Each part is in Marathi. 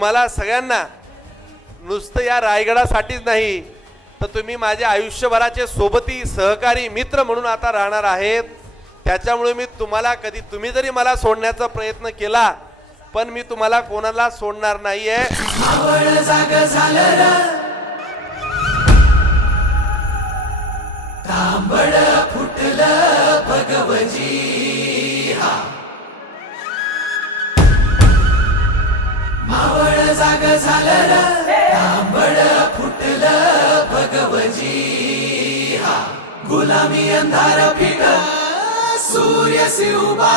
तुम्हाला सगळ्यांना नुसतं या रायगडासाठीच नाही तर तुम्ही माझे आयुष्यभराचे सोबती सहकारी मित्र म्हणून आता राहणार आहेत. त्याच्यामुळे मी तुम्हाला कधी तुम्ही जरी मला सोडण्याचा प्रयत्न केला पण मी तुम्हाला कोणाला सोडणार नाहीये. जाग झालं तांबड फुटलं भगवजी. हा. गुलामी अंधार फिट सूर्य शिवबा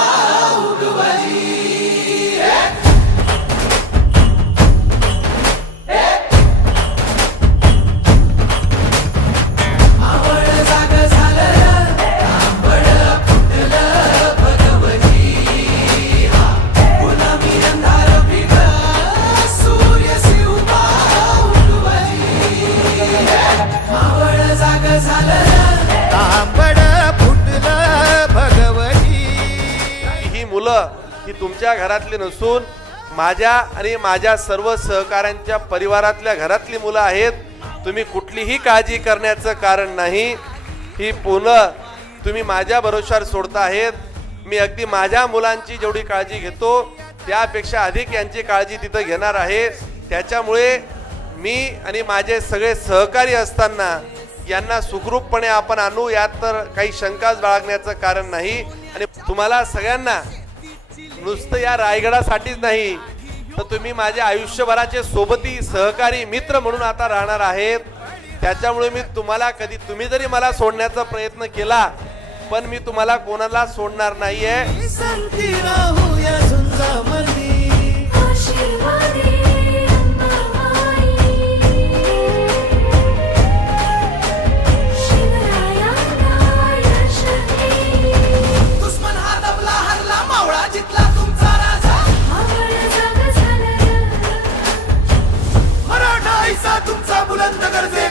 भगवती. ही मुलं ही तुमच्या घरातली नसून माझ्या आणि माझ्या सर्व सहकाऱ्यांच्या परिवारातल्या घरातली मुलं आहेत. तुम्ही कुठलीही काळजी करण्याचं कारण नाही. ही मुलं तुम्ही माझ्या भरोशावर सोडता आहेत मी अगदी माझ्या मुलांची जेवढी काळजी घेतो त्यापेक्षा अधिक यांची काळजी तिथं घेणार आहे. त्याच्यामुळे मी आणि माझे सगळे सहकारी असताना यांना सुखरूपपणे आपण आणू यात तर काही शंकाच बाळगण्याचं कारण नाही. आणि तुम्हाला सगळ्यांना नुसतं या रायगडासाठीच नाही तर तुम्ही माझे आयुष्यभराचे सोबती सहकारी मित्र म्हणून आता राहणार आहेत. त्याच्यामुळे मी तुम्हाला कधी तुम्ही जरी मला सोडण्याचा प्रयत्न केला पण मी तुम्हाला कोणाला सोडणार नाहीये. बुलंद कर दे